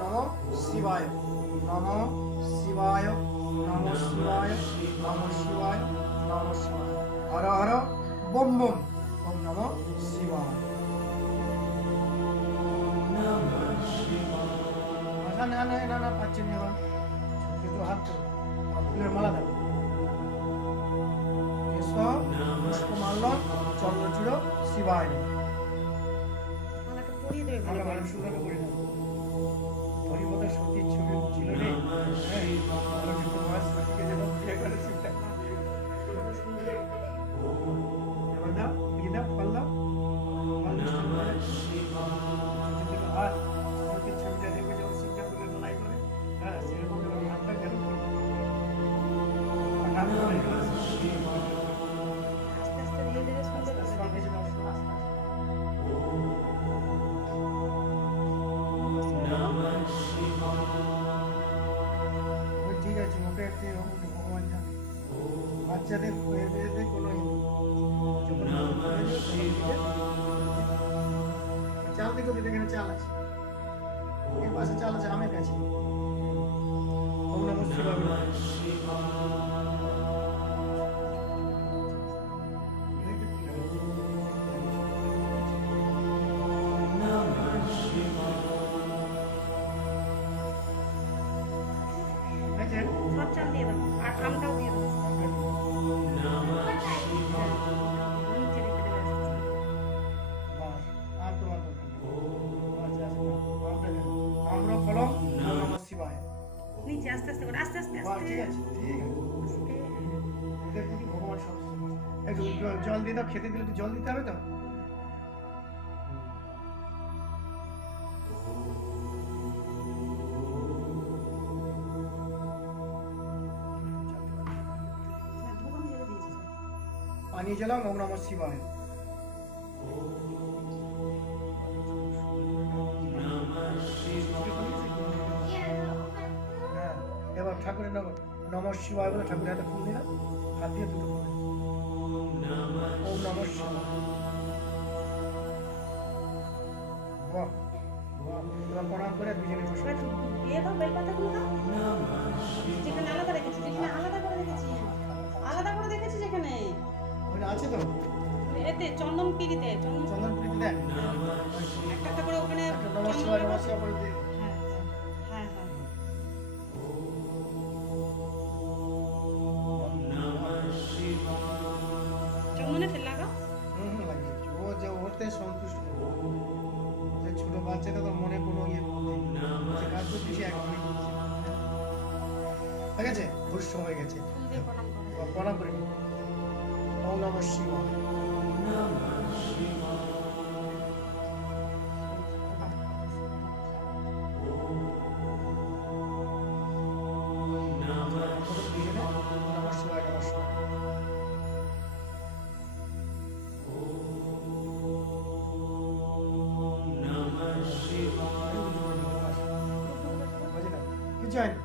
নমঃ শিবায়, নমঃ শিবায়, নমঃ শিবায়, নমঃ শিবায়, নমঃ শিবায়। Har Har bomb bomb. ওম নমঃ শিবায়। না না না না না পাচ্ছেন না, তো হাত তো ফুলের মালা দাও। কেশব পুষ্পমাল্যন চন্দ্রচূড় শিবায়। মালাটা পরিয়ে দেবে ভালো মালা করে। ভালো সুন্দর করে দাও। হরিপদের সতীর ছবি ছিল রে, হ্যাঁ ভালো কিন্তু মাস সতীকে যখন বিয়ে করে সেটা এবার দাও, দিয়ে দাও, ফল দাও, ফল মিষ্টি করে আর সতীর ছবিটা দেখবে যখন শিবটা ফুলের মালাই করে, হ্যাঁ সেরকম যখন হাতটা গেল হাত ধরে গেল আস্তে আস্তে ধীরে ধীরে সুন্দর করে দেবে। ঠিক আছে, ওকে একটু ভগবান জানে। বাচ্চাদের মেয়েদের কোনো যখন চাল দিকে দিলে এখানে চাল আছে, এর পাশে চাল আছে আমের কাছে। ওম নমঃ শিবায়। সব চাল দিয়ে দাও আর আমটাও দিয়ে দাও। নিচে রেখে দেবে আস্তে আস্তে। আমরা ফলম ওম নমঃ শিবায়। নিচে আস্তে আস্তে করে, আস্তে আস্তে বাহ, আস্তে ঠিক আছে, ঠিক আছে। আস্তে। ওদের প্রতি ভগবান সব একটু জল দিয়ে দাও, খেতে দিলে একটু জল দিতে হবে তো। ধূপ আমি জ্বেলে দিয়েছি সব। পানি জলাম ওম নমঃ শিবায়। হ্যাঁ, এবার ঠাকুরের নমঃ শিবায় বলে ঠাকুরের হাতে ফুল দিলাম, হাত দিয়ে দুটো ফুল। ওম নমঃ শিবায়। বাহ, বাহ। এবার প্রণাম করে দুজনে বসে। এবার দিয়ে দাও বেলপাতাগুলো দাও। যেখানে আলাদা রেখেছি, যেখানে আলাদা করে রেখেছি, আলাদা করে রেখেছি যেখানে। ওখানে আছে তো এতে চন্দন পিড়িতে, চন্দন চন্দন প্রীতি দেন একটা একটা করে ওখানে একটা নমঃ শিবায় নমঃ শিবায় করে দিয়ে। হ্যাঁ হ্যাঁ হ্যাঁ। চন্দনে তেল লাগাও। লাগিয়েছি। ও যে ওতে সন্তুষ্ট, যে ছোট বাচ্চাটা তো মনে কোনো ইয়ে নেই, যে কাজ করতেছি একদমই করছি। ঠিক আছে, দুষ্ট হয়ে গেছে। ফুল দিয়ে প্রণাম করো। এবার প্রণাম করে নিই। ওম নমঃ শিবায়। দুজনে নমঃ শিবায় নমঃ শিবায়। বুঝলি না? কিছু হয়নি।